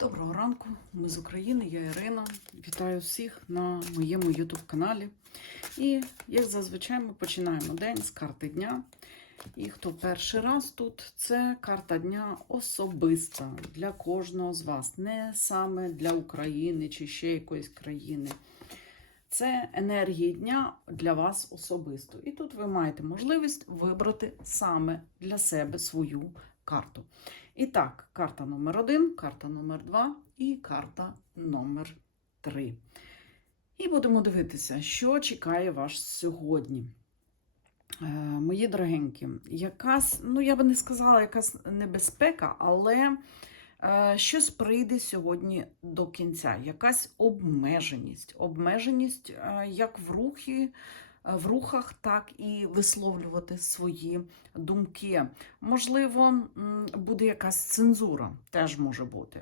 Доброго ранку, ми з України, я Ірина. Вітаю всіх на моєму YouTube каналі. І, як зазвичай, ми починаємо день з карти дня. І хто перший раз тут, це карта дня особиста для кожного з вас, не саме для України чи ще якоїсь країни. Це енергії дня для вас особисто. І тут ви маєте можливість вибрати саме для себе свою карту. І так, карта номер один, карта номер два і карта номер три. І будемо дивитися, що чекає вас сьогодні. Е, мої дорогенькі, якась, ну я би не сказала, якась небезпека, але е, щось прийде сьогодні до кінця, якась обмеженість. Обмеженість е, як в рухі, в рухах, так і висловлювати свої думки. Можливо, буде якась цензура, теж може бути.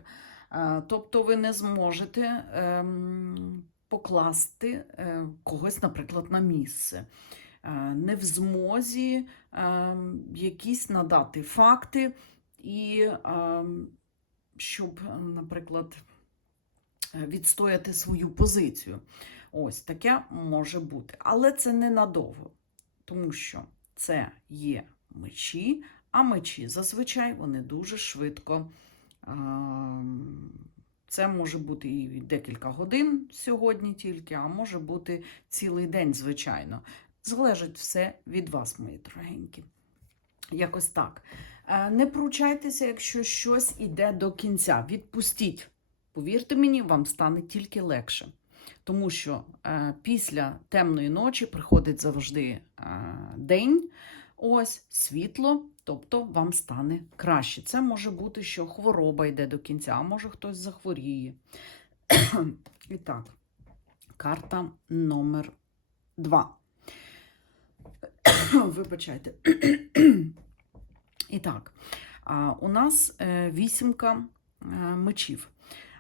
Е, Тобто ви не зможете ем, покласти е, когось, наприклад, на місце. Е, Не в змозі ем, якісь надати факти, і ем, щоб, наприклад, е, відстояти свою позицію. Ось таке може бути. Але це ненадовго, тому що це є мечі, а мечі зазвичай вони дуже швидко. ем, Це може бути і декілька годин сьогодні тільки, а може бути цілий день, звичайно. Залежить все від вас, мої дорогенькі. Якось так. Е, Не пручайтеся, якщо щось іде до кінця. Відпустіть. Повірте мені, вам стане тільки легше. Тому що е, після темної ночі приходить завжди е, день, ось світло, тобто вам стане краще. Це може бути, що хвороба йде до кінця, а може хтось захворіє. І так, карта номер два. Вибачайте. І так, у нас е, вісімка е, мечів.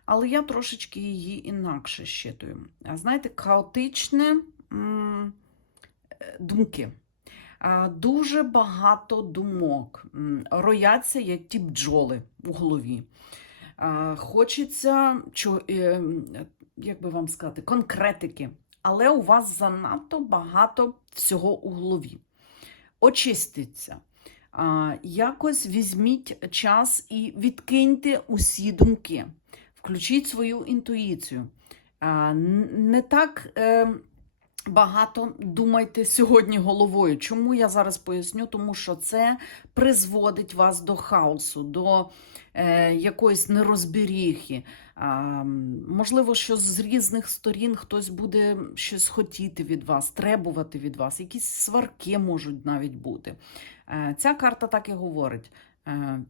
Але я трошечки її інакше щитую. Знаєте, хаотичне е, думки. Дуже багато думок. Рояться, як ті бджоли у голові. Хочеться, е, як би вам сказати, конкретики. Але у вас занадто багато всього у голові. Очиститься. Якось візьміть час і відкиньте усі думки. Включіть свою інтуїцію. Не так е, багато думайте сьогодні головою. Чому я зараз поясню? Тому що це призводить вас до хаосу, до е, якоїсь нерозберіхи. А, м, можливо, що з різних сторін хтось буде щось хотіти від вас, требувати від вас, якісь сварки можуть навіть бути. Е, Ця карта так і говорить. Е,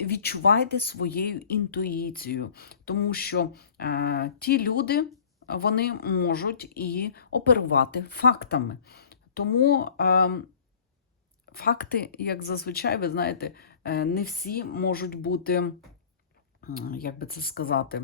Відчувайте своєю інтуїцією, тому що е, ті люди вони можуть і оперувати фактами. Тому е, факти, як зазвичай, ви знаєте, е, не всі можуть бути, як би це сказати,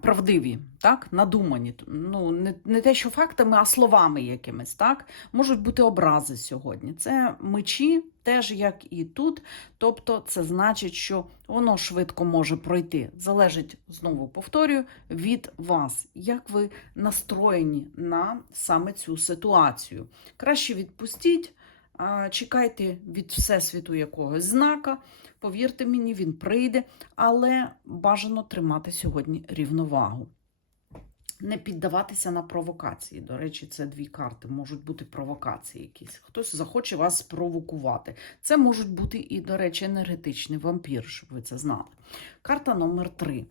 правдиві, так? надумані. Ну, не, не те, що фактами, а словами якимись. так? Можуть бути образи сьогодні. Це мечі, теж як і тут. Тобто, це значить, що воно швидко може пройти. Залежить, знову повторюю, від вас, як ви настроєні на саме цю ситуацію. Краще відпустіть, чекайте від Всесвіту якогось знака. Повірте мені, він прийде, але бажано тримати сьогодні рівновагу. Не піддаватися на провокації. До речі, це дві карти. Можуть бути провокації якісь. Хтось захоче вас спровокувати. Це можуть бути і, до речі, енергетичний вампір, щоб ви це знали. Карта номер три.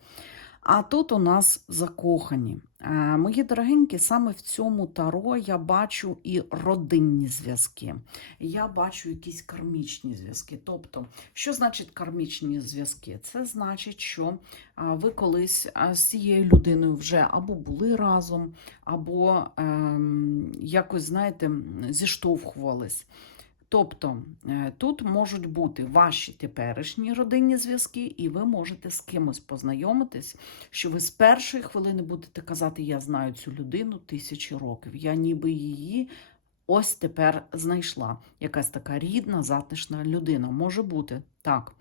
А тут у нас закохані. Е, Мої дорогенькі, саме в цьому таро я бачу і родинні зв'язки. Я бачу якісь кармічні зв'язки. Тобто, що значить кармічні зв'язки? Це значить, що ви колись з цією людиною вже або були разом, або ем, якось, знаєте, зіштовхувались. Тобто е, тут можуть бути ваші теперішні родинні зв'язки, і ви можете з кимось познайомитись, що ви з першої хвилини будете казати: Я знаю цю людину тисячі років. Я ніби її ось тепер знайшла. Якась така рідна, затишна людина. Може бути так.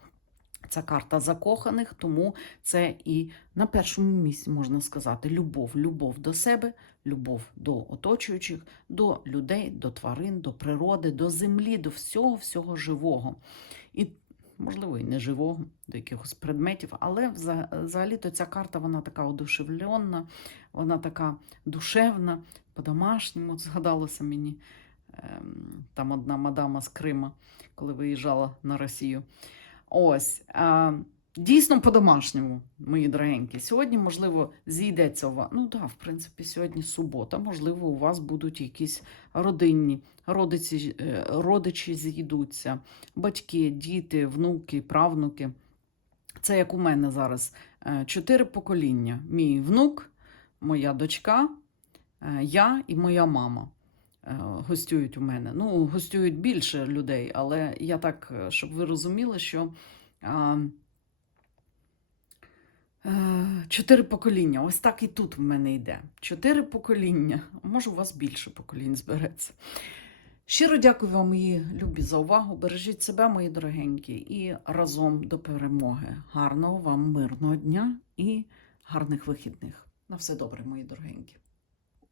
Ця карта закоханих, тому це і на першому місці можна сказати любов. Любов до себе, любов до оточуючих, до людей, до тварин, до природи, до землі, до всього всього живого. І, можливо, і неживого, до якихось предметів. Але взагалі-то ця карта вона така одушевлена, вона така душевна, по-домашньому згадалося мені. ем, Там одна мадама з Крима, коли виїжджала на Росію. Ось. А, дійсно по-домашньому, мої дорогенькі. Сьогодні, можливо, зійдеться у вас. Ну так, да, в принципі, сьогодні субота. Можливо, у вас будуть якісь родинні, родиці, е, родичі зійдуться, батьки, діти, внуки, правнуки. Це як у мене зараз е, чотири покоління: мій внук, моя дочка, е, я і моя мама. Е, Гостюють у мене. Ну, гостюють більше людей, але я так, е, щоб ви розуміли, що е, чотири покоління. Ось так і тут в мене йде. Чотири покоління. Може, у вас більше поколінь збереться. Щиро дякую вам, мої любі, за увагу. Бережіть себе, мої дорогенькі, і разом до перемоги. Гарного вам мирного дня і гарних вихідних. На все добре, мої дорогенькі.